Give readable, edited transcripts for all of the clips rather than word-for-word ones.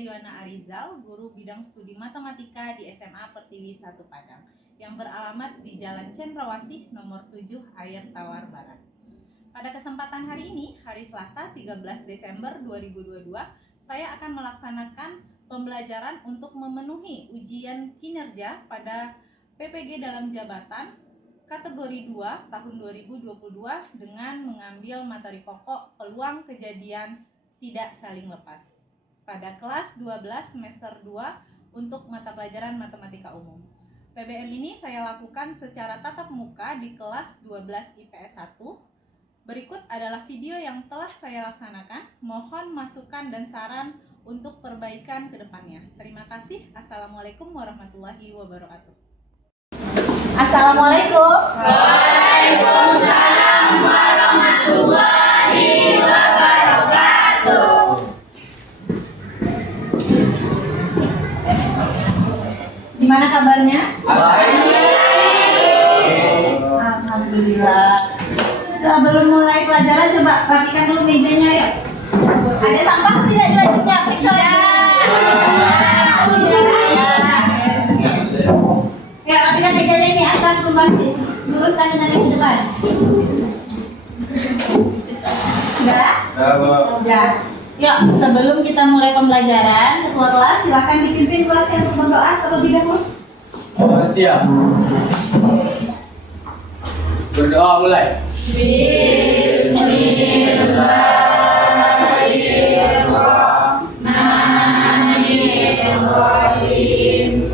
Yuana Arizal, guru bidang studi matematika di SMA Pertiwi 1 Padang, yang beralamat di Jalan Cendrawasih nomor 7 Air Tawar Barat. Pada kesempatan hari ini, hari Selasa 13 Desember 2022, saya akan melaksanakan pembelajaran untuk memenuhi ujian kinerja pada PPG dalam jabatan kategori 2 tahun 2022 dengan mengambil materi pokok peluang kejadian tidak saling lepas pada kelas 12 semester 2 untuk mata pelajaran matematika umum. PBM ini saya lakukan secara tatap muka di kelas 12 IPS 1. Berikut adalah video yang telah saya laksanakan. Mohon masukan dan saran untuk perbaikan ke depannya. Terima kasih. Assalamualaikum warahmatullahi wabarakatuh. Assalamualaikum. Waalaikumsalam warahmatullahi wabarakatuh. Gimana kabarnya? Alhamdulillah. Sebelum mulai pelajaran coba rapikan dulu mejanya ya. Ada sampah tidak di wajibnya? Periksa lagi. Ya, rapikan mejanya ini akan kembali luruskan dengan yang di depan. Sudah? Sudah. Yuk, sebelum kita mulai pembelajaran, ketua kelas silakan dipimpin kelasnya untuk berdoa terlebih dahulu. Siap. Berdoa mulai. Bismillahirrahmanirrahim.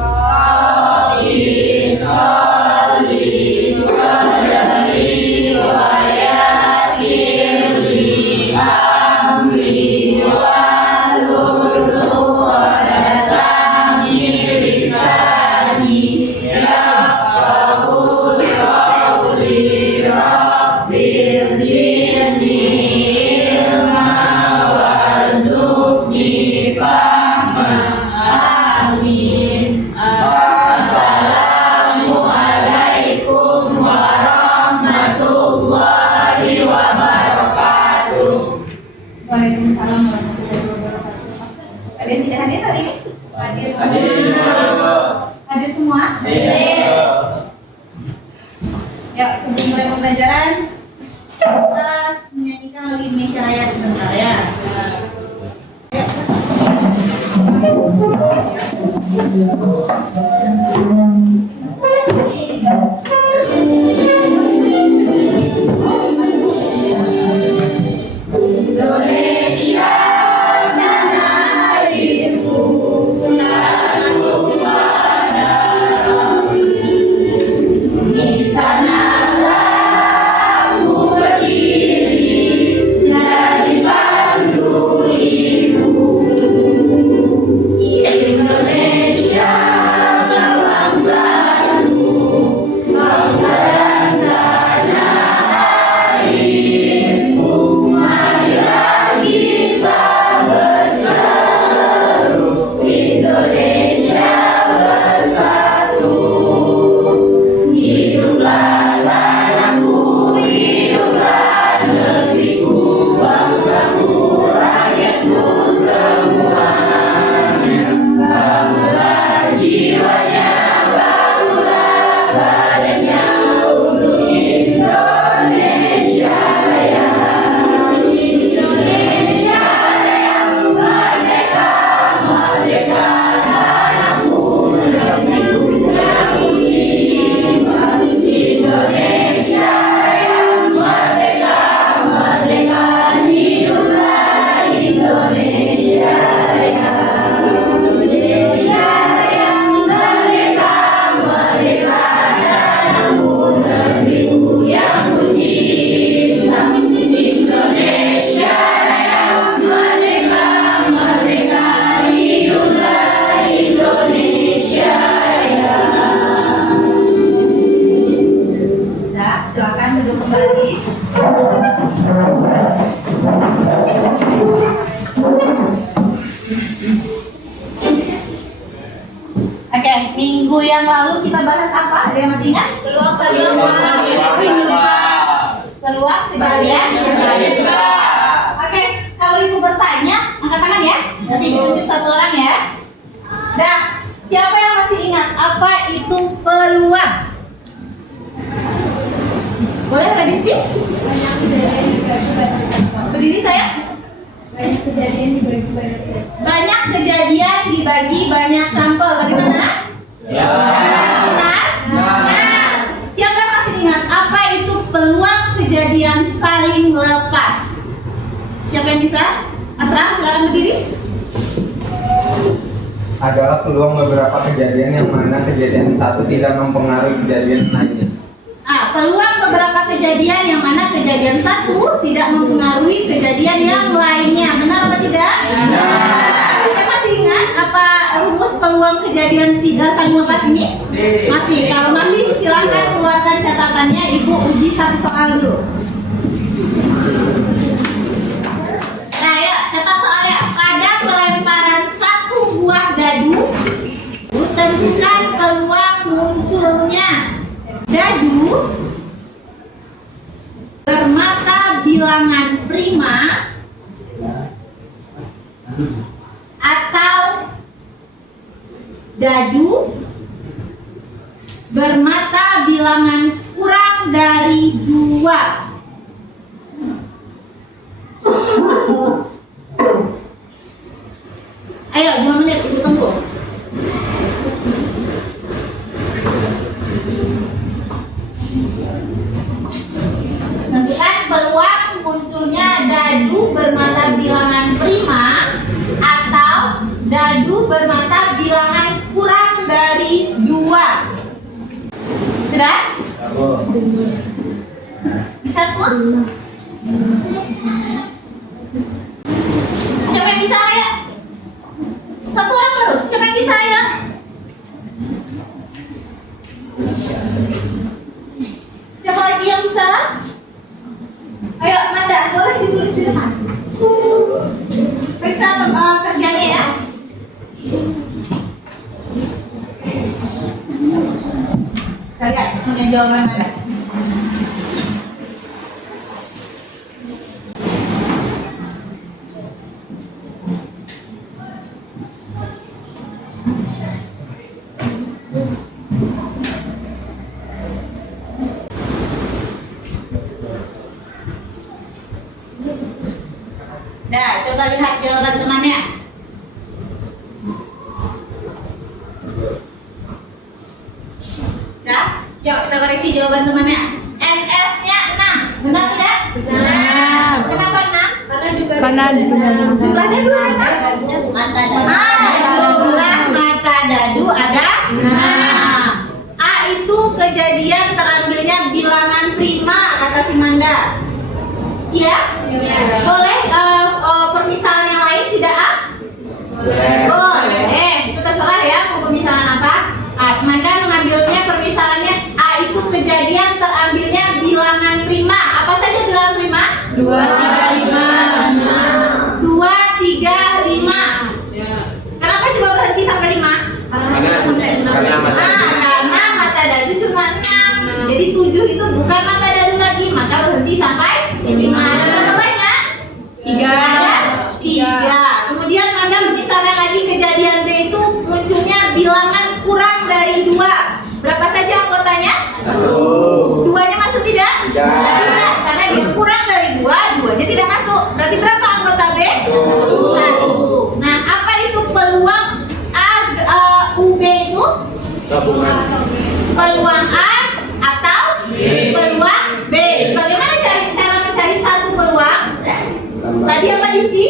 Waalaikumsalam warahmatullahi wabarakatuh. Kalian tidak hadir hari ini? Hadir semua? Hadir semua? Yuk, sebelum mulai pembelajaran, kita menyanyikan lagu Indonesia Raya sebentar ya. Indonesia tanah airku, tanahku padamu. Di sanalah aku berdiri jadi pandu ibu. Indonesia bangsaku, bangsa dan tanah airku. Marilah kita berseru, Indonesia bersatu. Hiduplah tanahku, hiduplah negeriku, bangsaku, rakyatku semuanya. Bangunlah jiwanya, bangunlah badannya untuk Indonesia Raya. Indonesia Raya, merdeka, merdeka tanahku, negeriku terpujiwa. Indonesia Raya, merdeka, merdeka, hiduplah Indonesia Raya. Indonesia Raya, merdeka, merdeka tanahku, negeriku yang kucinta. Indonesia Raya, merdeka, merdeka, hiduplah Indonesia Raya. Sudah, silakan duduk kembali. Oke, minggu yang lalu kita bahas apa? Ada yang masih ingat? Peluang saja, Peluang kejadian. Saja. Oke, kalau ibu bertanya, angkat tangan ya. Nanti ditunjuk satu orang ya. Dah, siapa yang masih ingat apa itu peluang? Boleh revisi? Berdiri saya. Banyak kejadian dibagi banyak sampel. Banyak kejadian dibagi banyak sampel. Bagaimana? Ya. Benar? Benar. Siapa yang masih ingat apa itu peluang kejadian saling lepas? Siapa yang bisa? Asram, silakan berdiri. Adalah peluang beberapa kejadian yang mana kejadian satu tidak mempengaruhi kejadian lainnya. Peluang beberapa kejadian yang mana kejadian satu tidak mempengaruhi kejadian yang lainnya. Benar apa tidak? Benar. Kita masih ingat apa rumus peluang kejadian tiga saling lepas ini? Masih. Kalau masih silakan keluarkan catatannya. Ibu uji satu soal dulu. Nah, ya, catat soalnya. Pada pelemparan satu buah dadu, tentukan peluang munculnya dadu bermata bilangan prima atau dadu bermata bilangan kurang dari 2. Ayo 2 menit ibu tunggu. Tentukan peluang munculnya dadu bermata bilangan prima atau dadu bermata bilangan kurang dari 2. Sudah? Bisa semua? Siapa yang bisa ya? Satu orang baru. Siapa yang bisa ya? Siapa lagi yang bisa? Ayo Amanda, boleh ditulis di rumah. Periksa kerjanya ya. Kita lihat punya jawaban mana. Nah, coba lihat jawaban temannya. Ya, yuk kita koreksi jawaban temannya. NS-nya 6, benar tidak? Benar. Kenapa 6? Karena Jumlahnya 2 kan? Mata Jumlah mata dadu ada 6. A itu kejadian terambilnya bilangan prima kata si Manda. Iya? Boleh permisalan yang lain tidak A? Boleh. Itu terserah ya mau permisalan apa. Manda mengambilnya permisalannya A itu kejadian terambilnya bilangan prima. Apa saja bilangan prima? 2, 3, 5. 2, 3, 5. Kenapa cuma berhenti sampai 5? Karena Karena mata dadu cuma 6. Jadi 7 itu bukan mata dadu lagi, maka berhenti sampai 5. Ada berapa banyak? 3. Kemudian Manda misalkan lagi kejadian B itu munculnya bilangan kurang dari 2. Berapa saja anggotanya? 1. 2-nya masuk tidak? Tidak, karena dia kurang dari 2, 2-nya tidak masuk. Berarti berapa anggota B? 1. Nah, apa itu peluang UB itu? Gabungan. Peluang A atau peluang B. Bagaimana cara mencari satu peluang? Tadi apa Disti?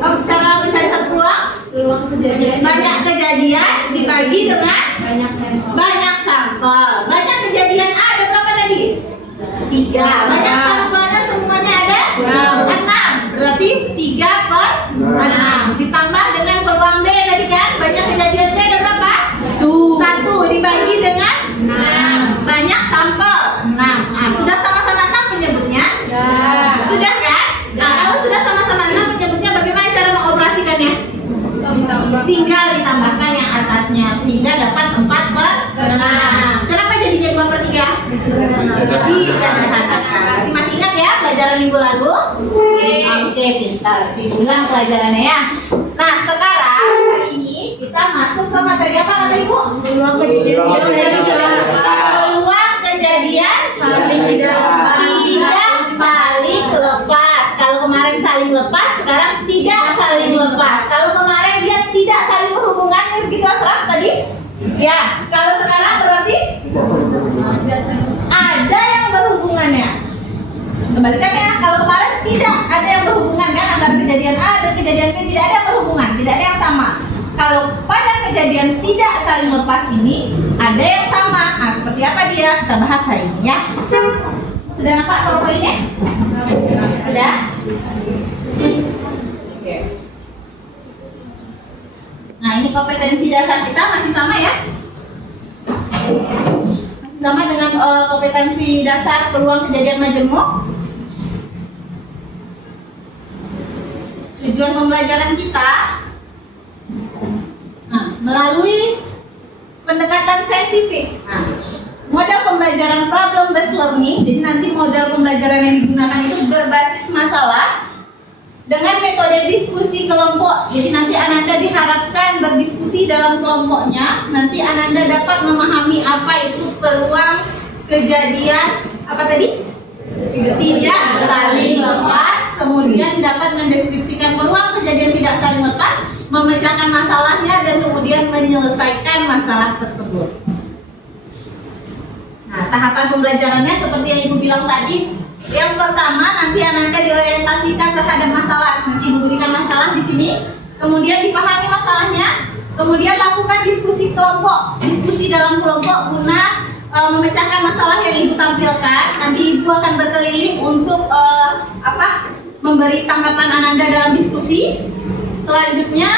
Cara mencari satu peluang? Peluang kejadian Banyak kejadian dibagi dengan banyak sampel. banyak sampel. Banyak kejadian A ada berapa tadi? 3. Banyak sampelnya semuanya ada 6. Berarti 3/6. Ditambah dengan peluang B tadi kan? Banyak kejadian B ada berapa? 1 dibagi dengan 6. Banyak sampel 6. Nah, sudah sama-sama 6 penyebutnya? Sudah kan? Nah, kalau sudah sama-sama 6 penyebutnya bagaimana cara mengoperasikannya? Tinggal ditambahkan yang atasnya sehingga dapat 4/6. Kenapa jadinya 2/3? Jadi sederhana. Berarti masih ingat ya pelajaran minggu lalu? Oke, pintar. Diulang pelajarannya ya. Nah, sekarang hari ini kita masuk ke materi apa kata Ibu? Peluang kejadian Peluang kejadian saling tidak saling lepas. Kalau kemarin saling lepas, sekarang tidak saling lepas. Kalau kemarin dia tidak saling berhubungan, begitu Asraf tadi? Ya. Kalau sekarang berarti ada yang berhubungannya. Kembalikan ya. Kalau kemarin tidak ada yang berhubungan kan antara kejadian A dan kejadian B, tidak ada yang berhubungan, tidak ada yang sama. Kalau pada kejadian tidak saling lepas ini ada yang sama. Nah, seperti apa dia? Kita bahas hari ini ya. Sudah nampak PowerPoint-nya? Sudah? Oke. Nah, ini kompetensi dasar kita masih sama ya? Masih sama dengan kompetensi dasar peluang kejadian majemuk. Tujuan pembelajaran kita melalui pendekatan saintifik. Nah, model pembelajaran problem based learning. Jadi nanti model pembelajaran yang digunakan itu berbasis masalah dengan metode diskusi kelompok. Jadi nanti Ananda diharapkan berdiskusi dalam kelompoknya. Nanti Ananda dapat memahami apa itu peluang kejadian apa tadi? Tidak saling lepas. Kemudian dapat mendeskripsikan peluang kejadian tidak saling lepas, memecahkan masalahnya dan kemudian menyelesaikan masalah tersebut. Nah, tahapan pembelajarannya seperti yang Ibu bilang tadi. Yang pertama, nanti Ananda diorientasikan terhadap masalah. Nanti diberikan masalah di sini, kemudian dipahami masalahnya, kemudian lakukan diskusi kelompok, diskusi dalam kelompok guna memecahkan masalah yang Ibu tampilkan. Nanti Ibu akan berkeliling untuk memberi tanggapan Ananda dalam diskusi. Selanjutnya,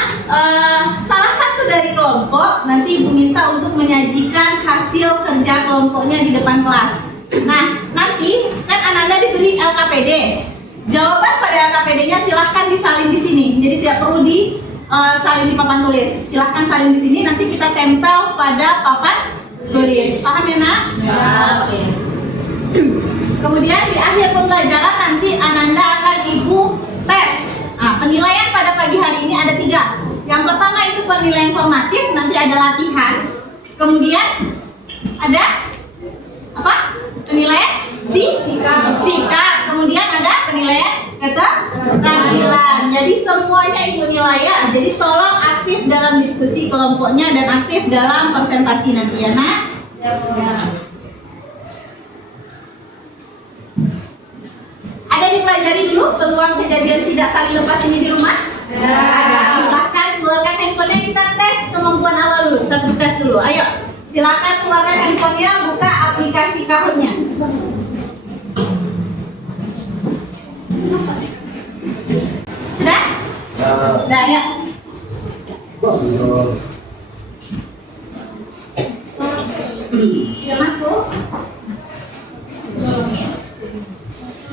salah satu dari kelompok nanti Ibu minta untuk menyajikan hasil kerja kelompoknya di depan kelas. Nah, nanti kan Ananda diberi LKPD. Jawaban pada LKPD-nya silahkan disalin di sini. Jadi tidak perlu salin di papan tulis. Silahkan salin di sini. Nanti kita tempel pada papan tulis. Paham ya, Nak? Ya. Oke. Kemudian di akhir pembelajaran nanti Ananda akan Ibu tes. Nah, penilaian pada pagi hari ini ada 3. Yang pertama itu penilaian formatif, nanti ada latihan. Kemudian ada apa? Penilaian sikap. Kemudian ada penilaian keterampilan. Jadi semuanya Ibu nilai ya. Jadi tolong aktif dalam diskusi kelompoknya dan aktif dalam presentasi nanti ya, Nak. Ada dipelajari dulu peluang kejadian tidak saling lepas ini di rumah? Ada. Silakan keluarkan handphonenya, kita tes kemampuan awal dulu. Kita tes dulu. Ayo, silakan keluarkan handphonenya, buka aplikasi Kahoot-nya. Sudah? Sudah ya. Sudah masuk?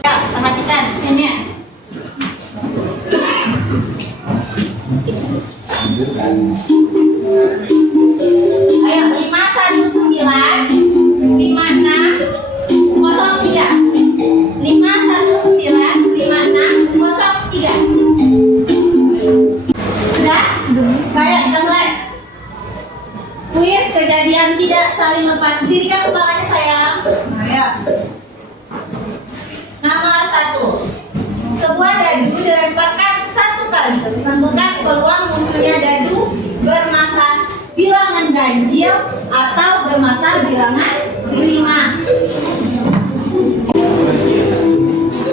Ya, perhatikan ini. Ayo 519 56 03 519 56 03. Sudah? Baik, kita mulai. Kuis kejadian tidak saling lepas. Dirikan kepalanya sayang. Nah, ya. Nomor 1. Sebuah dadu dilemparkan 1 kali. Tentukan peluang munculnya dadu bermata bilangan ganjil atau bermata bilangan 5.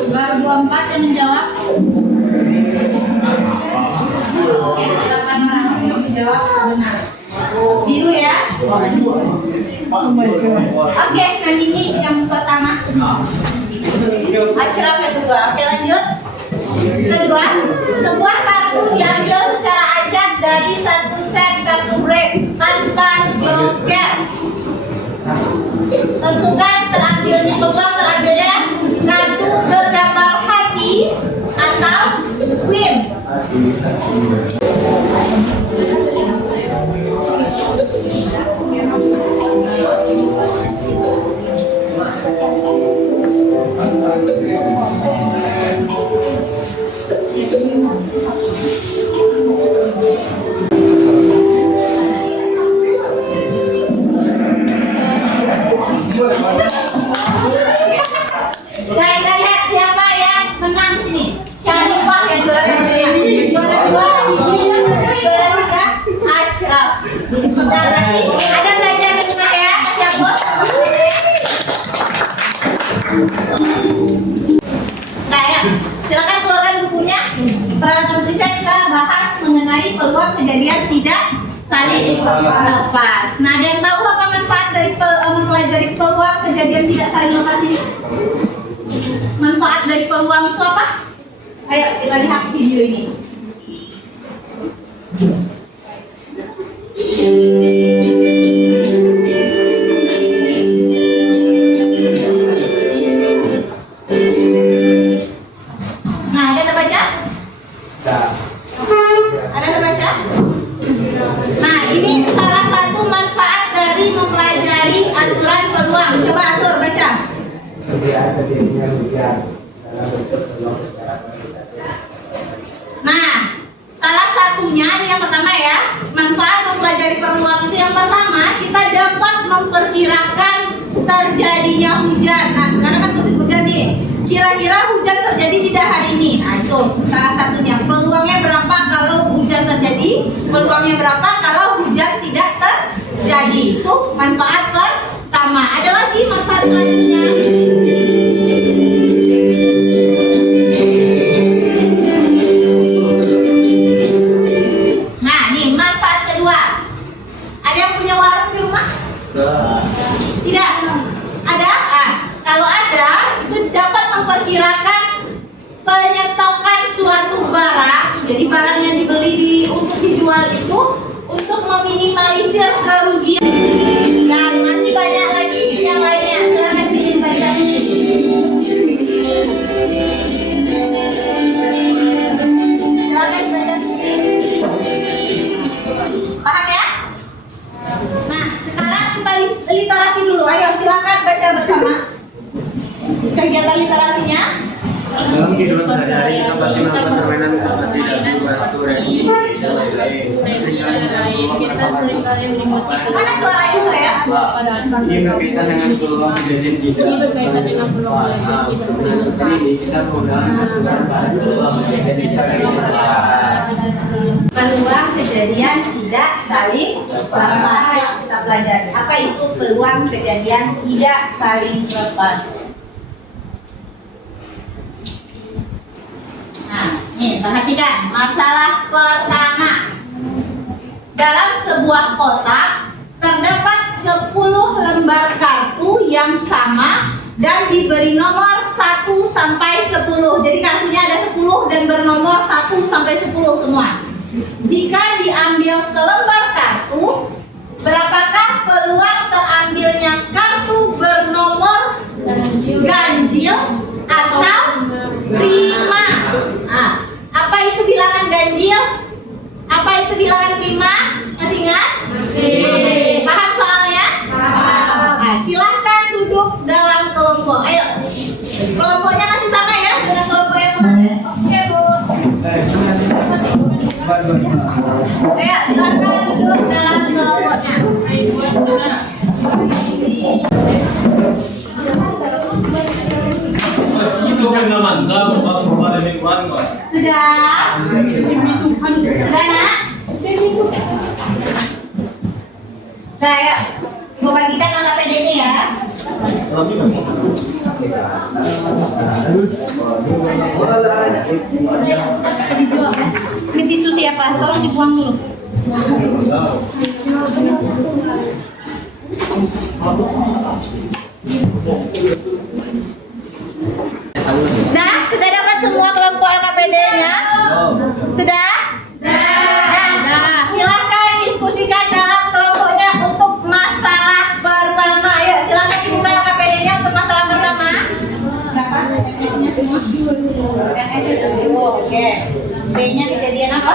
Baru 24 yang menjawab. Oke, silakan yang menjawab benar. Biru ya. Oke, dan ini yang pertama. Ashraf yang kedua. Oke, lanjut. Kedua, sebuah kartu diambil secara acak dari satu set kartu break tanpa joker. Tentukan terambilnya peluang terambilnya kartu bergambar hati atau queen. Nah, berarti ada belajar di rumah ya, siap bos? Nah ya, silakan keluarkan bukunya. Peralatan tulisnya kita bahas mengenai peluang kejadian tidak saling lepas. Nah, ada yang tahu apa manfaat dari mempelajari peluang kejadian tidak saling lepas ini? Manfaat dari peluang itu apa? Ayo kita lihat video ini. Nah, ada terbaca? Ada terbaca? Nah, ini salah satu manfaat dari mempelajari aturan peluang. Coba atur, baca. Nah, salah satunya ini yang pertama ya, manfaat mempelajari peluang itu yang pertama kita dapat memperkirakan terjadinya hujan. Nah, sekarang kan musim hujan nih. Kira-kira hujan terjadi tidak hari ini? Nah, itu salah satunya. Peluangnya berapa kalau hujan terjadi? Peluangnya berapa kalau hujan tidak terjadi? Itu manfaat pertama. Ada lagi manfaat selanjutnya. Nah, nih manfaat kedua. Ada yang punya warung di rumah? Tidak? Ada? Kalau ada, itu dapat memperkirakan penyetokan suatu barang. Jadi barang yang dibeli untuk dijual itu untuk meminimalisir kerugian. Dan masih banyak lagi yang lainnya. Silakan dibaca. Silakan dibaca sendiri. Paham ya? Nah, sekarang kita literasi dulu. Ayo silakan baca bersama. Kegiatan literasinya. Dalam kehidupan sehari-hari kita pasti melakukan permainan seperti batu, regi, dan lain-lain. Mana suaranya saya? Ini berkaitan dengan peluang kejadian tidak. Ini berkaitan dengan peluang kejadian tidak saling lepas. Ini kita menggunakan peluang kejadian tidak lepas. Peluang kejadian tidak saling lepas. Ayo kita pelajari. Apa itu peluang kejadian tidak saling lepas? Nah, nih perhatikan masalah pertama. Dalam sebuah kotak terdapat 10 lembar kartu yang sama dan diberi nomor 1 sampai 10. Jadi kartunya ada 10 dan bernomor 1 sampai 10 semua. Jika diambil selembar kartu, berapakah peluang terambilnya kartu bernomor ganjil atau prima? Nah, apa itu bilangan ganjil? Apa itu bilangan prima? Masih ingat? Paham soalnya? Nah, silahkan duduk dalam kelompok. Ayo, kelompoknya masih sama ya dengan kelompok yang kemarin? Oke, Bu. Ayo, silahkan duduk dalam kelompoknya. Sudah? Sudah, nak? Saya mau bagikan angka PD-nya ya. Ini tisu siapa? Tolong dibuang dulu. Nah, sudah dapat semua kelompok LKPD-nya? Sudah? Nah, silakan diskusikan dalam kelompoknya untuk masalah pertama. Ayo, silakan dibuka LKPD-nya untuk masalah pertama. Berapa? S-nya semua? Yang S-nya 10. Oke. B-nya kejadian apa?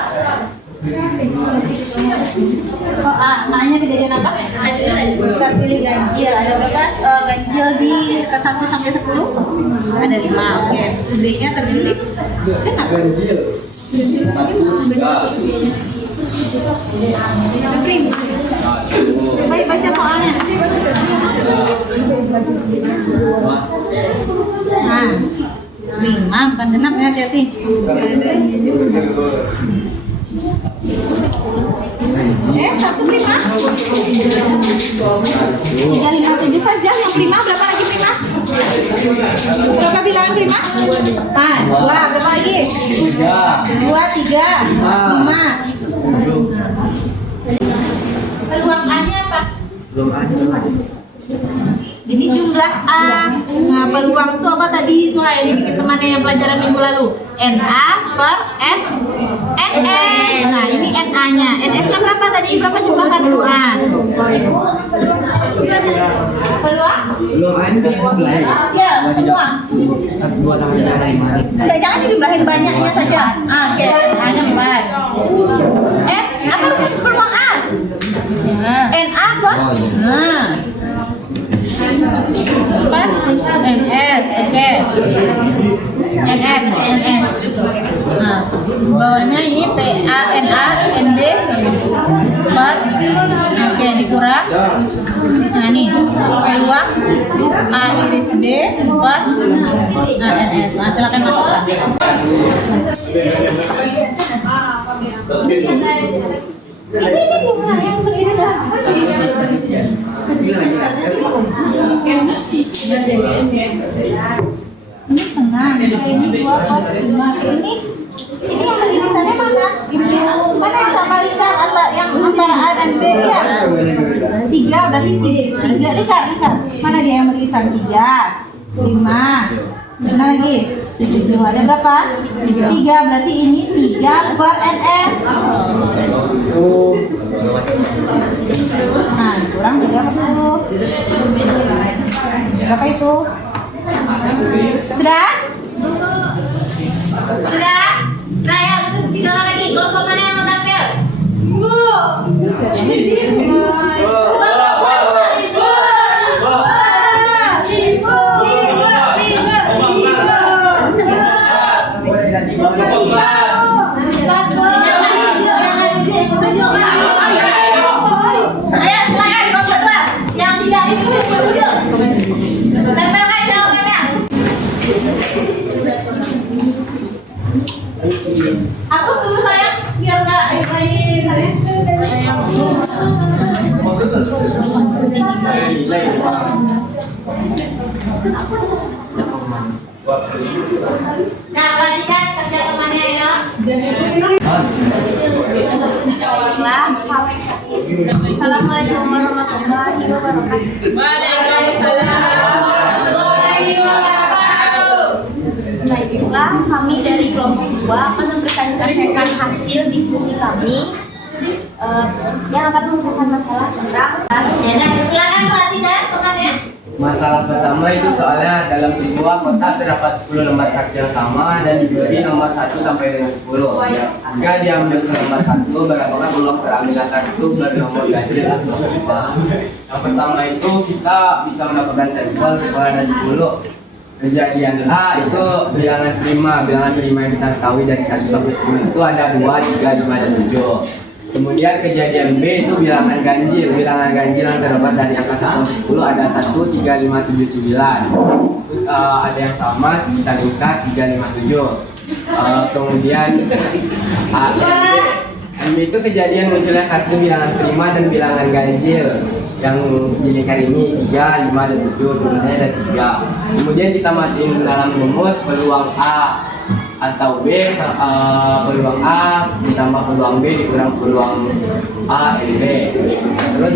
Oh, A-nya kejadian apa? Kita pilih ganjil. Ada berapa ganjil di 1 sampai 10? Ada 5. Oke. B-nya terpilih. Kenapa? Baik, baca soalnya. Nah, 5 bukan genap ya, hati-hati. Satu prima. 357 saja. Yang prima berapa lagi prima? Berapa bilangan prima? Ah, 2. Berapa lagi? 2, 3, 5. Peluang A-nya apa? Ini jumlah A. Nah, peluang itu apa tadi? Itu yang dibikin temannya yang pelajaran minggu lalu. NA per NS. Nah, ini NA-nya. NS-nya berapa tadi? Berapa jumlah kartu A? Peluang? Belum ada. Ya, semua. Dua tambah tiga 5. Udah, jangan dijumlahin banyaknya saja. Oke, A-nya 4. Apa peluang A? NA per? Nah. 4 NS, oke. NS. Nah, bawahnya ini PA, NA, NB per. Oke, dikurang. Nah, ini peluang A iris B per NS. Nah, silakan masukkan. Ini yang beririsan. Ini tengah, ini 2,5. Ini yang beririsannya mana? Mana yang sama lingkar yang antara A dan B ya? 3 berarti 3 lingkar. Mana dia yang beririsan? 3, 5. Mana lagi? 7. Ada berapa? 3 berarti ini 3 per NS. Nah, kurang 30. Berapa itu? Sudah? Sudah? Nah, ya, terus tiga lagi. Kelompok mana yang mau tampil? Ayo silakan kelompok 2. Yang tidak dituju. Tempelkan jawabannya. Hapus dulu sayang, biar nggak ini sana. Nah, perhatikan kerja temannya ya. Assalamualaikum warahmatullahi wabarakatuh. Baiklah, kami dari kelompok 2 akan mempresentasikan hasil diskusi kami yang akan memberikan masalah tentang Silakan perhatikan temannya. Masalah pertama itu soalnya dalam sebuah kotak terdapat 10 lembar kartu yang sama dan diberi nomor 1 sampai dengan 10. Jika diambil selembar kartu, berapakah peluang terambilnya kartu bernomor ganjil atau 5? Yang pertama itu kita bisa mendapatkan sampel setelah ada 10. Kejadian A itu bilangan prima. Bilangan prima yang kita ketahui dari 1 sampai 10 itu ada 2, 3, 5, dan 7. Kemudian kejadian B itu bilangan ganjil. Bilangan ganjil yang terdapat dari angka 1 sampai 10 ada 1, 3, 5, 7, 9. Terus ada yang sama kita lingkar 3, 5, 7. Kemudian NB itu kejadian munculnya kartu bilangan prima dan bilangan ganjil. Yang di lingkar ini 3, 5, dan 7, turunnya ada 3. Kemudian kita masukin ke dalam rumus peluang A atau B, peluang A ditambah peluang B dikurang peluang A NB. Terus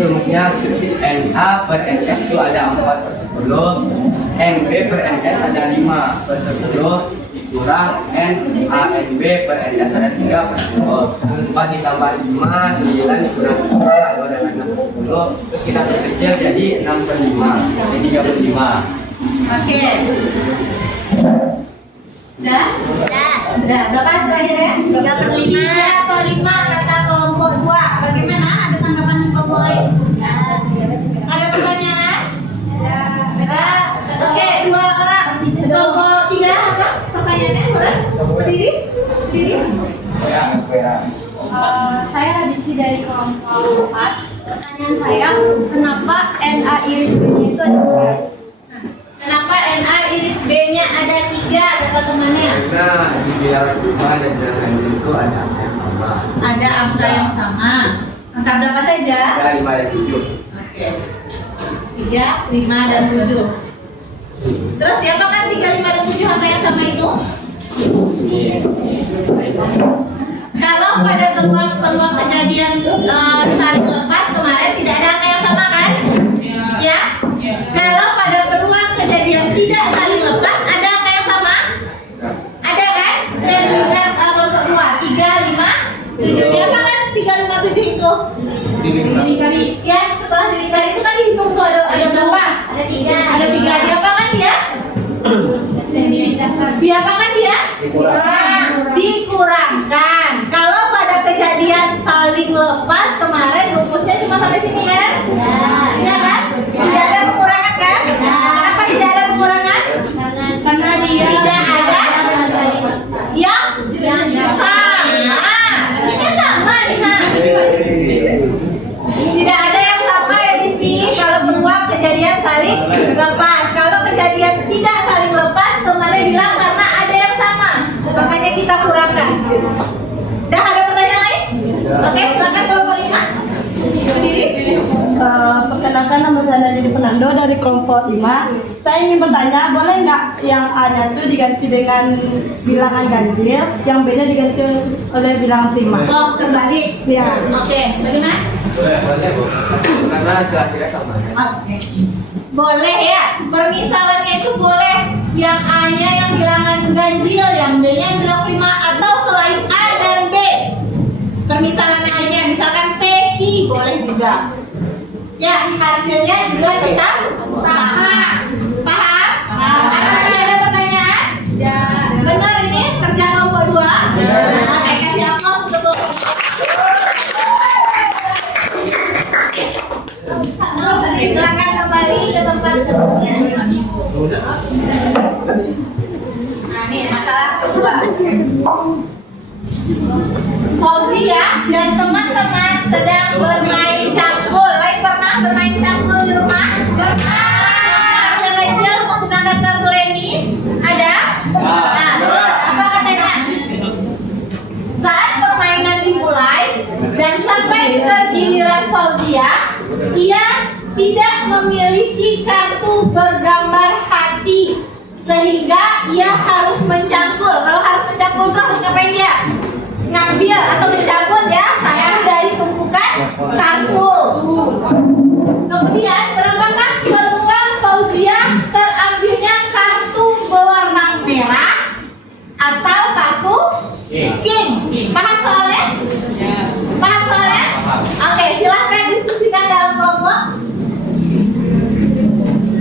rumusnya NA per NS itu ada 4 per 10, NB per NS ada 5 per 10, dikurang NANB per NS ada 3 per 10. 4 ditambah 5, 9 dikurang 2, itu ada 6 per 10. Terus kita perkecil jadi 6 per 5, jadi 3 per 5. Oke. Sudah? Sudah. Berapa hasil akhirnya? 3 per 5. 3 per 5 kata kelompok 2. Bagaimana? Ada tanggapan kelompok lain? Ada pertanyaan? Ada. Oke, 2 orang. Kelompok 3 apa? Pertanyaannya boleh? Berdiri? Sini. Saya Raditya dari kelompok 4. Pertanyaan saya, kenapa NA iris B-nya itu ada 3? Kenapa NA iris B-nya ada 3 kata temannya? Karena di bilangan 5 dan bilangan ganjil itu ada angka yang sama. Ada angka yang sama. Angka berapa saja? Ada 5 dan 7. Oke. 3, 5, dan 7. Terus diapakan 3, 5, dan 7 angka yang sama itu? Ini. Kalau pada peluang kejadian saling lepas kemarin tidak ada angka yang sama kan? Ya? Kalau pada peluang kejadian tidak saling lepas ada angka yang sama? Ada kan? Dan dengan kelompok 2, 3, 5, 7. Diapakan 3, 5, 7 itu? Ya, setelah dikali itu kan dihitung tuh ada berapa? Ada 3. Ada 3. Diapakan dia? Diapakan dia? Dikurangkan. Kalau pada kejadian saling lepas kemarin rumusnya cuma sampai sini kan? Ya kan? Tidak ada pengurangan kan? Kenapa tidak ada pengurangan? Karena dia Tidak ada yang sama. Ini kan sama nih ha? Tidak ada yang sama ya di sini. Kalau peluang kejadian saling lepas. Kalau kejadian tidak saling lepas, kemarin bilang karena ada yang sama, makanya kita kurangkan. Dah ada pertanyaan lain? Oke, silakan kelompok 5. Berdiri. Perkenalkan, nama saya Didi Fernando dari kelompok 5. Saya ingin bertanya, boleh nggak yang A-nya itu diganti dengan bilangan ganjil, yang B-nya diganti oleh bilangan prima? Oh, terbalik. Ya. Oke, bagaimana? Boleh, Bu. Karena hasil akhirnya sama. Oke. Boleh ya. Permisalannya itu boleh yang A-nya yang bilangan ganjil, yang B-nya yang bilangan prima, atau selain A dan B. Permisalan lainnya, misalkan P-I boleh juga. Ya, hasilnya juga tetap sama. Paham? Ada masih ada pertanyaan? Ya. Benar ini kerja kelompok 2? Oke, kasih aplaus untuk kelompok 2. Silakan kembali ke tempat duduknya. Nah, ini masalah kedua. Fauzia dan teman-teman sedang bermain cangkul. Lain pernah bermain cangkul di rumah? Pernah. Yang kecil menggunakan kartu remi? Ada? Nah, terus apa katanya? Saat permainan dimulai dan sampai ke giliran Fauzia, ia tidak memiliki kartu bergambar hati, sehingga ia harus mencangkul. Kalau harus mencangkul itu harus ngapain dia? Ngambil atau mencabut ya satu dari tumpukan kartu. Kemudian berapakah peluang Fauzia terambilnya kartu berwarna merah atau kartu king? Paham soalnya? Paham soalnya? Oke, silahkan diskusikan dalam kelompok.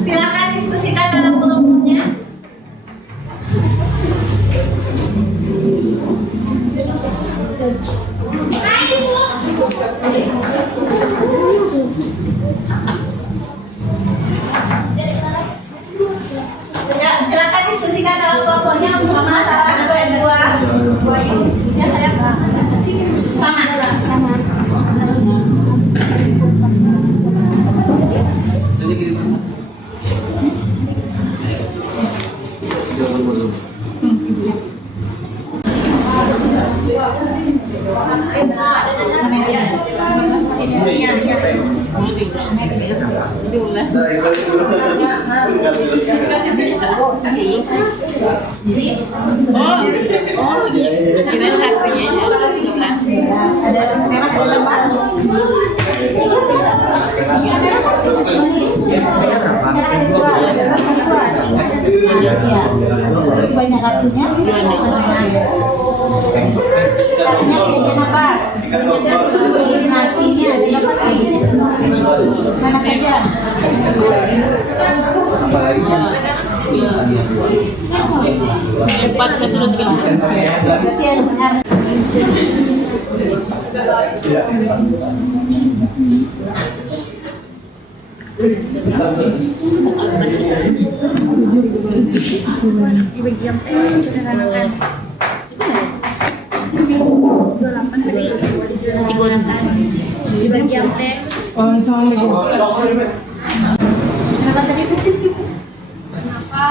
Silahkan diskusikan dalam kelompoknya. Ya, silakan diskusikan dalam kelompoknya bersama salah kedua. Ya, saya sama. kira harganya 13. Ada merah ada lembar. Iya. Banyak kartunya. Kartunya kejadian apa? Matinya mana saja? Empat keturut Berarti yang benar. di bagian T. Kenapa tadi kecil? Kenapa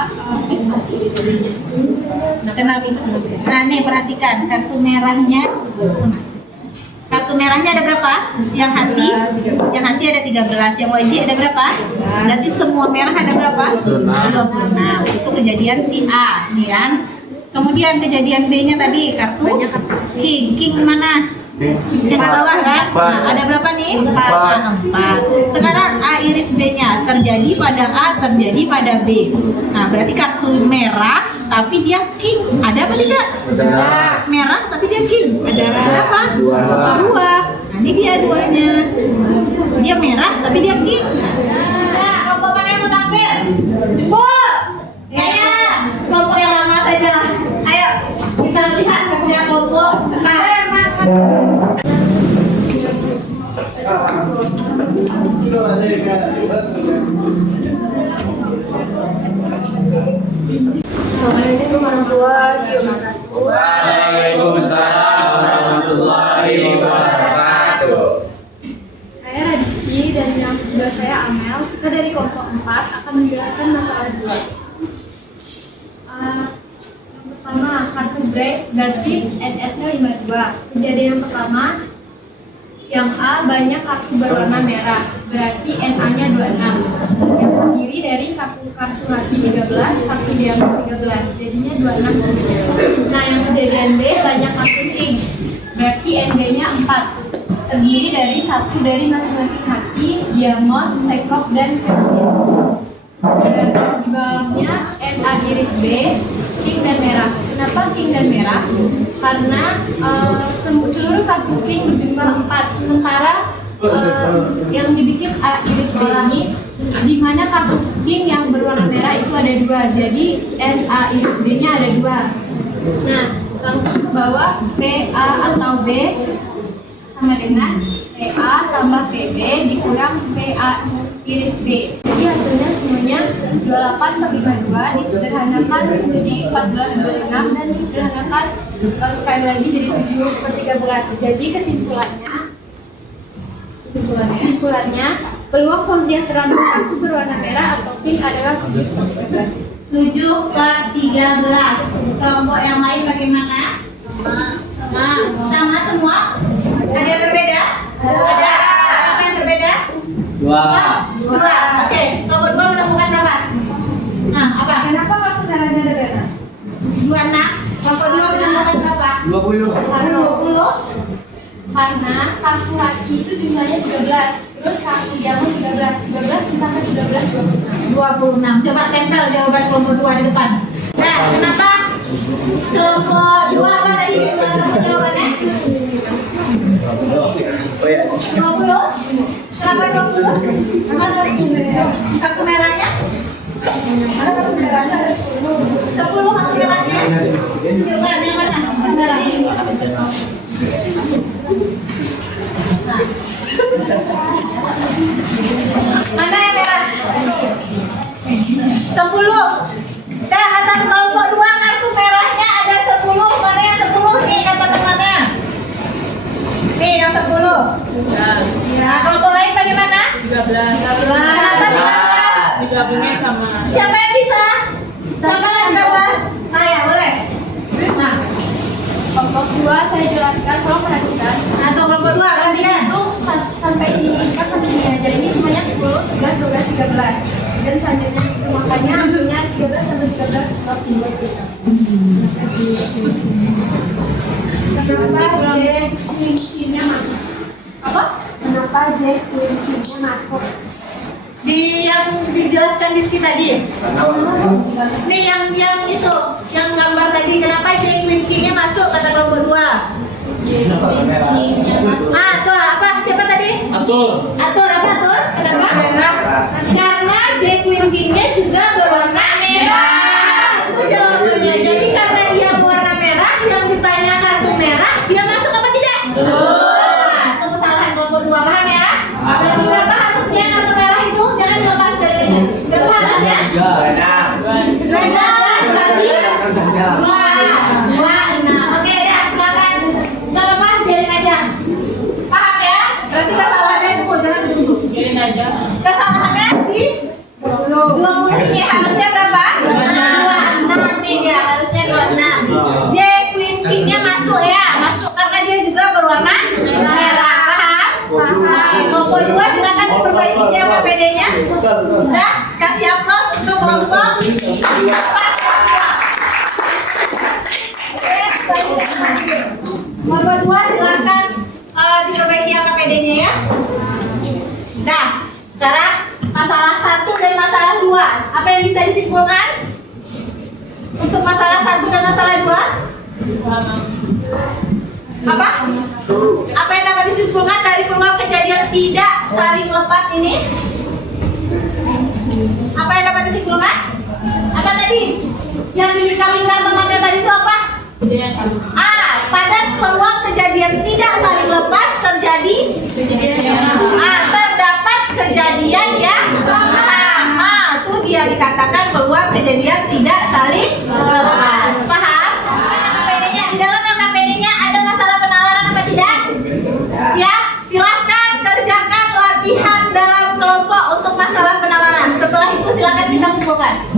Kenapa? Nah, nih perhatikan kartu merahnya. Kartu merahnya ada berapa? Yang hati ada 13. Yang wajib ada berapa? Berarti semua merah ada berapa? 26. Itu kejadian si A, nih kan? Kemudian kejadian B-nya tadi kartu king mana? Yang ke bawah kan? Nah, ada berapa nih? 4. Sekarang A iris B-nya terjadi pada A, terjadi pada B. Nah, berarti kartu merah tapi dia king. Ada apa tidak? Merah tapi dia king. Ada berapa? 2. Nah, ini dia duanya. Dia merah tapi dia king. Nah, kelompok mana yang mau tampil? Kayaknya kelompok yang lama saja. Ayo, kita lihat kerja kelompok. Assalamualaikum warahmatullahi wabarakatuh. Waalaikumsalam warahmatullahi wabarakatuh. Saya Radiski dan yang sebelah saya Amel. Kita dari kelompok 4 akan menjelaskan masalah 2. Yang pertama, kartu break berarti NS-nya 52. Kejadian yang pertama, yang A banyak kartu berwarna merah, berarti NA-nya 26. Yang terdiri dari kartu hati 13, kartu diamond 13, jadinya 26 semuanya. Nah, yang kejadian B banyak kartu king, berarti NB-nya 4. Terdiri dari satu dari masing-masing hati, diamond, sekop, dan Venus. Dan di bawahnya NA iris B, king dan merah. Kenapa king dan merah? Karena seluruh kartu king berjumlah 4, sementara yang dibikin A iris B ini, di mana kartu king yang berwarna merah itu ada 2, jadi NA iris B nya ada 2. Nah, langsung ke bawah PA atau B sama dengan PA tambah PB dikurang PA iris B. Jadi hasilnya semuanya 28 bagi 2 disederhanakan menjadi 14/6 dan disederhanakan sekali lagi jadi 7/13. Jadi kesimpulannya peluang fauziah terambil kartu berwarna merah atau pink adalah 7/13. 7/13. Kelompok yang lain bagaimana? Sama semua? Ada yang berbeda? Ada apa yang berbeda? 2. Oke, kelompok 2 menemukan berapa? Nah, apa? Kenapa kartu merahnya ada beda? 26. Kelompok 2 menemukan berapa? 20. 20. Karena kartu hati itu jumlahnya 13, terus kartu diamond 13 ditambah 13 26. Coba tempel jawaban kelompok 2 di depan. Nah, kenapa? Kelompok 2 apa tadi jawabannya? 20. Kenapa 20? Kartu merahnya? 10 kartu merahnya. Tunjukkan yang mana? Kartu merah. Mana yang merah? 10. Dah, hasil kelompok 2 kartu merahnya ada 10. Mana yang 10? Nih kata temannya. Nih yang 10. Nah, kelompok lain bagaimana? 13. Kenapa 13? Digabungnya sama. Siapa yang bisa? Sama kan 13? Nah, ya boleh. Nah, Kelompok 2 saya jelaskan, tolong perhatikan. atau kelompok 2 perhatikan. Hitung sampai sini, kan sampai sini aja. Ini semuanya 10, 11, 12, 13. Dan selanjutnya itu makanya hasilnya 13 sampai 13 stop di bawah kita. Kenapa J kuncinya masuk? Apa? Kenapa J kuncinya masuk? Di yang dijelaskan di sini tadi. Nih yang itu, yang gambar tadi. Kenapa Queen King-nya masuk kata kelompok 2? Ah, tuh apa? Siapa tadi? Atur. Atur apa Atur? Kenapa? Karena Queen King-nya juga berwarna merah. Itu jawabannya. Jadi karena dia berwarna merah, yang ditanya kartu merah, dia masuk apa tidak? Nah, itu kesalahan kelompok 2, paham ya? Berarti berapa harusnya kartu merah itu? Jangan dilepas dari ini. Berapa harusnya? 12 kali 2. Oke ya, silakan. Nggak apa-apa, jalin aja. Paham ya? Berarti kesalahannya itu jangan dulu. Jalin aja. Kesalahannya di 20 ini harusnya berapa? KPD-nya? Udah, kasih aplaus untuk kelompok 2. Nomor 2 silakan diperbaiki KPD-nya ya. Nah, sekarang masalah 1 dan masalah 2. Apa yang bisa disimpulkan? Untuk masalah 1 dan masalah 2? Apa? Apa yang dapat disimpulkan dari peluang kejadian tidak saling lepas ini? Apa yang dapat disimpulkan? Apa tadi? Yang dilingkar-lingkar temannya tadi itu apa? Pada peluang kejadian tidak saling lepas terjadi terdapat kejadian yang sama. Itu dia dikatakan peluang kejadian tidak saling lepas. Paham? KPD-nya di dalam KPD-nya ada masalah penalaran apa tidak? Ya, silakan kerjakan latihan dalam kelompok untuk masalah penalaran. Setelah itu silakan kita kumpulkan.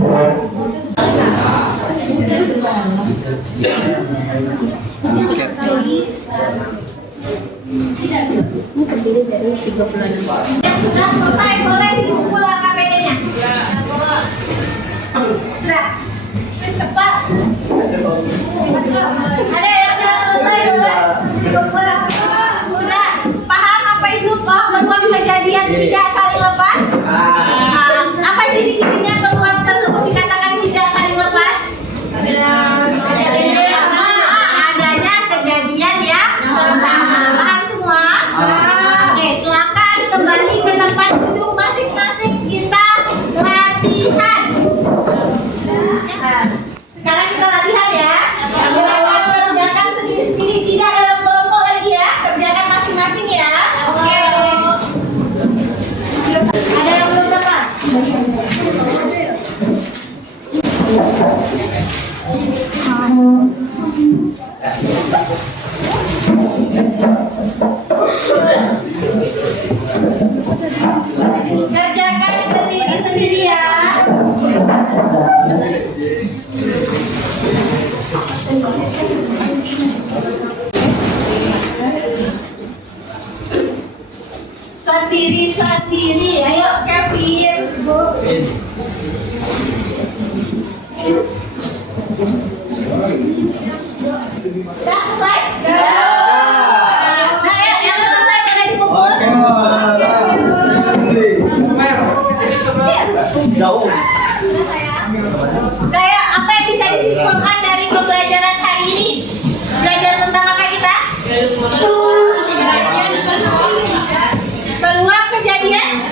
Yang sudah selesai boleh dikumpul KPD-nya. Sudah. Cepat. Ada yang sudah selesai boleh dikumpul. Sudah. Paham apa itu peluang kejadian tidak saling lepas? Apa ciri-cirinya peluang tersebut dikatakan tidak saling lepas? Adanya kejadian yang sama. Paham semua? Oke, silakan kembali ke tempat duduk masing-masing, kita latihan. Sekarang kita latihan ya. Silakan kerjakan sendiri-sendiri, tidak dalam kelompok lagi ya. Kerjakan masing-masing ya. Ada yang belum dapat? Kerjakan sendiri-sendiri ya. Sendiri-sendiri. Ayo Kevin. Sudah selesai? Nah, yang selesai boleh dikumpul. Nah, ya, apa yang bisa disimpulkan dari pembelajaran hari ini? Belajar tentang apa kita? Peluang kejadian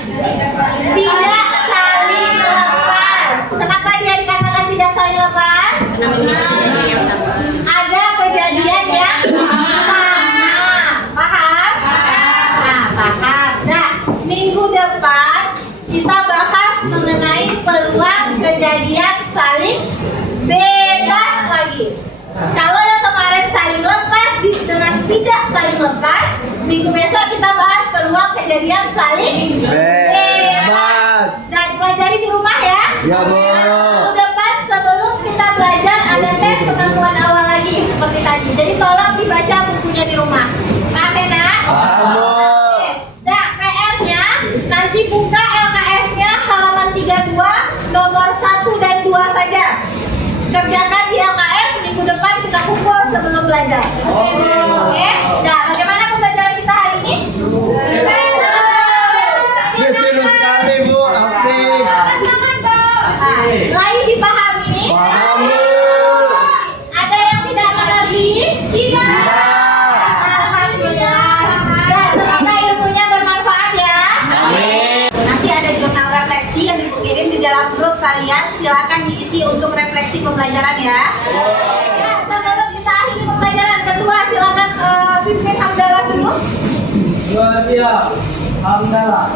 tidak saling lepas. Kenapa dia dikatakan tidak saling lepas? Ada kejadian yang sama. Paham? Nah, paham. Nah, minggu depan kita bahas mengenai peluang kejadian saling bebas lagi. Kalau yang kemarin saling lepas dengan tidak saling lepas, minggu besok kita bahas peluang kejadian saling bebas. Nah, dipelajari di rumah ya. Ya, Bu. Minggu depan sebelum kita belajar ada tes kemampuan awal lagi seperti tadi. Jadi tolong dibaca bukunya di rumah. Paham ya, Nak? Paham, Bu. Nah, PR-nya nanti buka LKS-nya halaman 32 nomor 1 dan 2 saja. Kerjakan di LKS, minggu depan kita kumpul sebelum belajar. Oke? Nah, bagaimana pembelajaran kita hari ini? Seru sekali, Bu. Asik. Lain dipahami? Paham, Bu. Ada yang tidak mengerti? Tidak. Alhamdulillah. Ya, semoga ilmunya bermanfaat ya. Nanti ada jurnal refleksi yang dikirim di dalam grup kalian. Silakan diisi untuk refleksi pembelajaran ya. Ya, sebelum kita akhiri pembelajaran, ketua silakan pimpin hamdalah dulu. Hamdalah.